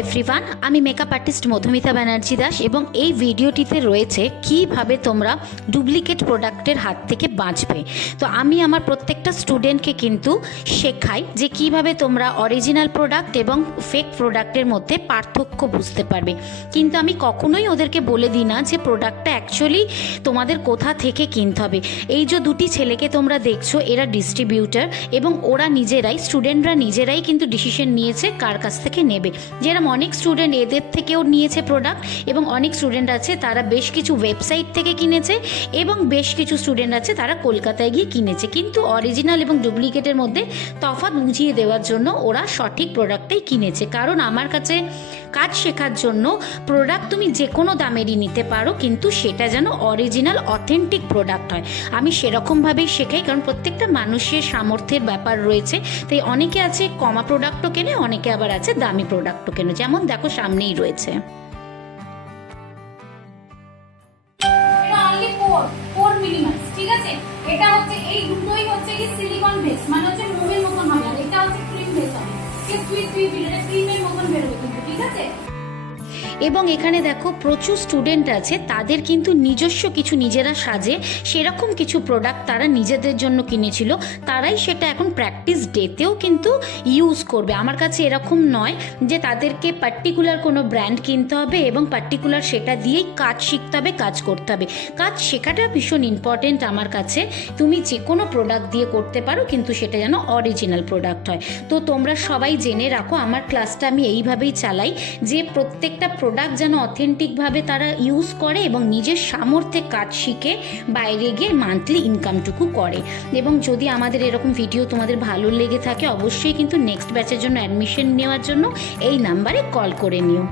Everyone, আমি makeup artist Madhumita Banerjee Das এবং এই ভিডিওটিতে রয়েছে কিভাবে তোমরা ডুপ্লিকেট প্রোডাক্টের হাত থেকে বাঁচবে। তো আমি আমার প্রত্যেকটা স্টুডেন্টকে কিন্তু শেখাই যে কিভাবে তোমরা অরিজিনাল প্রোডাক্ট এবং ফেক প্রোডাক্টের মধ্যে পার্থক্য বুঝতে পারবে। কিন্তু আমি কখনোই ওদেরকে বলে দিই না যে প্রোডাক্টটা অ্যাকচুয়ালি তোমাদের কোথা থেকে কিনতে হবে। এই যে দুটি ছেলেকে তোমরা দেখছো, এরা ডিস্ট্রিবিউটার এবং ওরা নিজেরাই, স্টুডেন্টরা নিজেরাই কিন্তু ডিসিশন নিয়েছে কার কাছ থেকে নেবে। যেরকম অনেক স্টুডেন্ট এদের থেকেও নিয়েছে প্রোডাক্ট এবং অনেক স্টুডেন্ট আছে তারা বেশ কিছু ওয়েবসাইট থেকে কিনেছে এবং বেশ কিছু স্টুডেন্ট আছে তারা কলকাতায় গিয়ে কিনেছে। কিন্তু অরিজিনাল এবং ডুপ্লিকেটের মধ্যে তফাৎ বুঝিয়ে দেওয়ার জন্য ওরা সঠিক প্রোডাক্টটাই কিনেছে। কারণ আমার কাছে কাজ শেখার জন্য প্রোডাক্ট তুমি যে কোনো দামেরই নিতে পারো, কিন্তু সেটা যেন অরিজিনাল অথেন্টিক প্রোডাক্ট হয়। আমি সেরকমভাবেই শেখাই, কারণ প্রত্যেকটা মানুষের সামর্থ্যের ব্যাপার রয়েছে। তাই অনেকে আছে কমা প্রোডাক্টও কেনে, অনেকে আবার আছে দামি প্রোডাক্টও কেনে, যেমন দেখো সামনেই রয়েছে। ঠিক আছে, এটা হচ্ছে এই দুটোই হচ্ছে কি সিলিকন বেস, মানে হচ্ছে মোমের মতন হবে, আর এটা হচ্ছে ক্রিম বেস হবে। ক্রিমের মতন বেরোবে কিন্তু, ঠিক আছে। এবং এখানে দেখো প্রচুর স্টুডেন্ট আছে, তাদের কিন্তু নিজস্ব কিছু নিজেরা সাজে সেরকম কিছু প্রোডাক্ট তারা নিজেদের জন্য কিনেছিল, তারাই সেটা এখন প্র্যাকটিস ডেতেও কিন্তু ইউজ করবে। আমার কাছে এরকম নয় যে তাদেরকে পার্টিকুলার কোনো ব্র্যান্ড কিনতে হবে এবং পার্টিকুলার সেটা দিয়েই কাজ শিখতে হবে, কাজ করতে হবে। কাজ শেখাটা ভীষণ ইম্পর্টেন্ট আমার কাছে। তুমি যে কোনো প্রোডাক্ট দিয়ে করতে পারো, কিন্তু সেটা যেন অরিজিনাল প্রোডাক্ট হয়। তো তোমরা সবাই জেনে রাখো, আমার ক্লাসটা আমি এইভাবেই চালাই যে প্রত্যেকটা প্রোডাক্ট যেন অথেন্টিকভাবে তারা ইউজ করে এবং নিজের সামর্থ্যে কাজ শিখে বাইরে গিয়ে মান্থলি ইনকামটুকু করে। এবং যদি আমাদের এরকম ভিডিও তোমাদের ভালো লেগে থাকে, অবশ্যই কিন্তু নেক্সট ব্যাচের জন্য অ্যাডমিশন নেওয়ার জন্য এই নাম্বারে কল করে নিও।